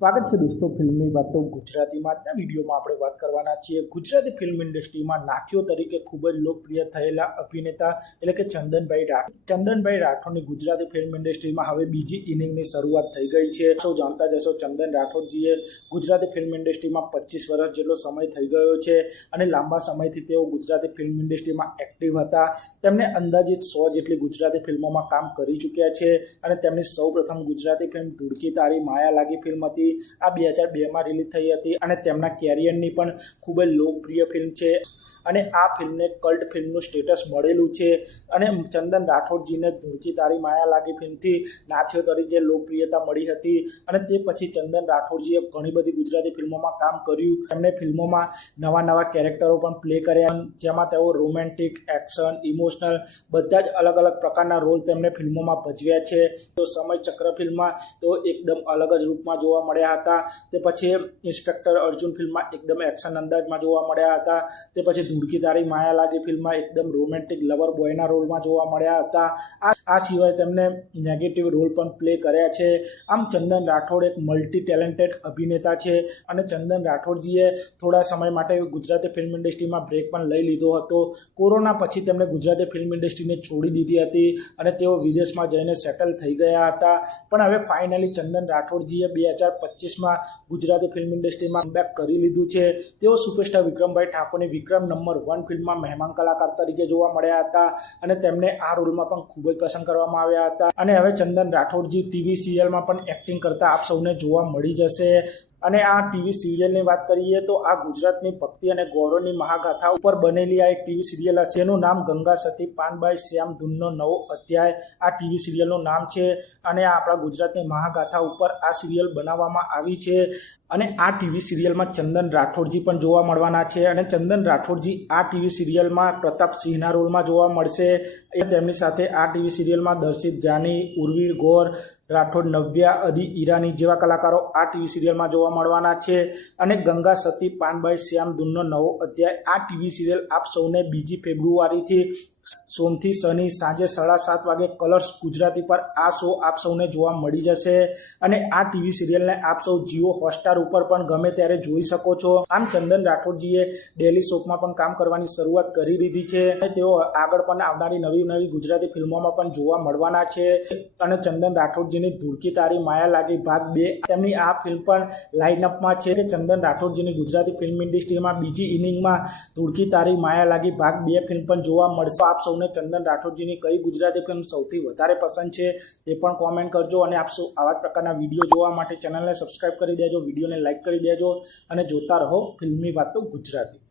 સ્વાગત છે દોસ્તો ફિલ્મની વાતો ગુજરાતીમાં. આજના વિડીયોમાં આપણે વાત કરવાના છીએ ગુજરાતી ફિલ્મ ઇન્ડસ્ટ્રીમાં નાથીઓ તરીકે ખૂબ જ લોકપ્રિય થયેલા અભિનેતા એટલે કે ચંદનભાઈ રાઠોડ. ચંદનભાઈ રાઠોડની ગુજરાતી ફિલ્મ ઇન્ડસ્ટ્રીમાં હવે બીજી ઇનિંગની શરૂઆત થઈ ગઈ છે. સૌ જાણતા જશો ચંદન રાઠોડજીએ ગુજરાતી ફિલ્મ ઇન્ડસ્ટ્રીમાં 25 વર્ષ જેટલો સમય થઈ ગયો છે અને લાંબા સમયથી તેઓ ગુજરાતી ફિલ્મ ઇન્ડસ્ટ્રીમાં એક્ટિવ હતા. તેમણે અંદાજિત 100 જેટલી ગુજરાતી ફિલ્મોમાં કામ કરી ચૂક્યા છે અને તેમની સૌપ્રથમ ગુજરાતી ફિલ્મ ધૂળકી તારી માયા લાગી ફિલ્મ હતી. આ 2002માં રિલીઝ થઈ હતી અને તેમના કેરિયરની પણ ખૂબ જ લોકપ્રિય ફિલ્મ છે અને આ ફિલ્મને કલ્ટ ફિલ્મનું સ્ટેટસ મળેલું છે. અને ચંદન રાઠોડજીને ધૂળકી તારી માયા લાગી ફિલ્મથી નાથીઓ તરીકે લોકપ્રિયતા મળી હતી અને તે પછી ચંદન રાઠોડજીએ ઘણી બધી ગુજરાતી ફિલ્મોમાં કામ કર્યું. તેમણે ફિલ્મોમાં નવા કેરેક્ટરો પણ પ્લે કર્યા, જેમાં તેઓ રોમેન્ટિક, એક્શન, ઇમોશનલ બધા જ અલગ અલગ પ્રકારના રોલ તેમણે ફિલ્મોમાં ભજવ્યા છે. તો સમય ચક્ર ફિલ્મમાં તો એકદમ અલગ જ રૂપમાં જોવા મળ્યા હતા. તે પછી ઇન્સ્પેક્ટર અર્જુન ફિલ્મમાં એકદમ એક્શન અંદાજમાં જોવા મળ્યા હતા. તે પછી ધૂળકી તારી માયા લાગી ફિલ્મમાં એકદમ રોમેન્ટિક લવર બોયના રોલમાં જોવા મળ્યા હતા. આ સિવાય તેમને નેગેટિવ રોલ પણ પ્લે કર્યા છે. આમ ચંદન રાઠોડ એક મલ્ટી ટેલેન્ટેડ અભિનેતા છે અને ચંદન રાઠોડજીએ થોડા સમય માટે ગુજરાતી ફિલ્મ ઇન્ડસ્ટ્રીમાં બ્રેક પણ લઈ લીધો હતો. કોરોના પછી તેમણે ગુજરાતી ફિલ્મ ઇન્ડસ્ટ્રીને છોડી દીધી હતી અને તેઓ વિદેશમાં જઈને સેટલ થઈ ગયા હતા. પણ હવે ફાઇનલી ચંદન રાઠોડજીએ 2025માં ગુજરાતી ફિલ્મ ઇન્ડસ્ટ્રીમાં કમબેક કરી લીધું છે. તેઓ સુપરસ્ટાર વિક્રમભાઈ ઠાકોરની વિક્રમ નંબર 1 ફિલ્મમાં મહેમાન કલાકાર તરીકે જોવા મળ્યા હતા અને તેમને આ રોલમાં પણ ખૂબ જ પસંદ કરવામાં આવ્યા હતા. અને હવે ચંદન રાઠોડજી ટીવી સિરિયલમાં પણ એક્ટિંગ કરતા આપ સૌને જોવા મળી જશે. અને આ ટીવી સિરિયલની વાત કરીએ તો આ ગુજરાતની ભક્તિ અને ગૌરવની મહાગાથા ઉપર બનેલી આ એક ટીવી સિરિયલ હશે. જેનું નામ ગંગા સતી પાનબાઈ શ્યામ ધૂનનો નવો અધ્યાય આ ટીવી સિરિયલનું નામ છે. અને આ આપણા ગુજરાતની મહાગાથા ઉપર આ સિરિયલ બનાવવામાં આવી છે. અને આ ટીવી સિરિયલમાં ચંદન રાઠોડજી પણ જોવા મળવાના છે. અને ચંદન રાઠોડજી આ ટીવી સિરિયલમાં પ્રતાપસિંહના રોલમાં જોવા મળશે. તેમની સાથે આ ટીવી સિરિયલમાં દર્શિત જાની, ઉર્વી ગોર, રાઠોડ નવ્યા, અદી ઈરાની જેવા કલાકારો આ ટીવી સિરિયલમાં જોવા મળવાના છે. અને ગંગા સતી પાનબાઈ શ્યામ ધૂનનો નવો અધ્યાય આ ટીવી સિરિયલ આપ સૌને 2 ફેબ્રુઆરીથી સોમથી શનિ સાંજે 7:30 વાગે કલર્સ ગુજરાતી પર આ શો આપ સૌને જોવા મળી જશે. અને આ ટીવી સિરિયલને આપ સૌ જીઓ હોટસ્ટાર ઉપર પણ ગમે ત્યારે જોઈ શકો છો. આમ ચંદન રાઠોડજીએ ડેલી સોપમાં પણ કામ કરવાની શરૂઆત કરી દીધી છે અને તેઓ આગળ પણ આવનારી નવી ગુજરાતી ફિલ્મોમાં પણ જોવા મળવાના છે. અને ચંદન રાઠોડજીની ધૂળકી તારી માયા લાગી ભાગ 2 તેમની આ ફિલ્મ પણ લાઇનઅપમાં છે કે ચંદન રાઠોડજીની ગુજરાતી ફિલ્મ ઇન્ડસ્ટ્રીમાં બીજી ઇનિંગમાં ધૂળકી તારી માયા લાગી ભાગ 2 ફિલ્મ પણ જોવા મળશે. આપ સૌને ચંદન રાઠોડજીની કઈ ગુજરાતી ફિલ્મ સૌથી વધારે પસંદ છે તે પણ કોમેન્ટ કરજો. અને આપ સૌ આવા જ પ્રકારના વિડીયો જોવા માટે ચેનલને સબસ્ક્રાઇબ કરી દેજો, વિડીયોને લાઇક કરી દેજો અને જોતા રહો ફિલ્મની વાતો ગુજરાતી.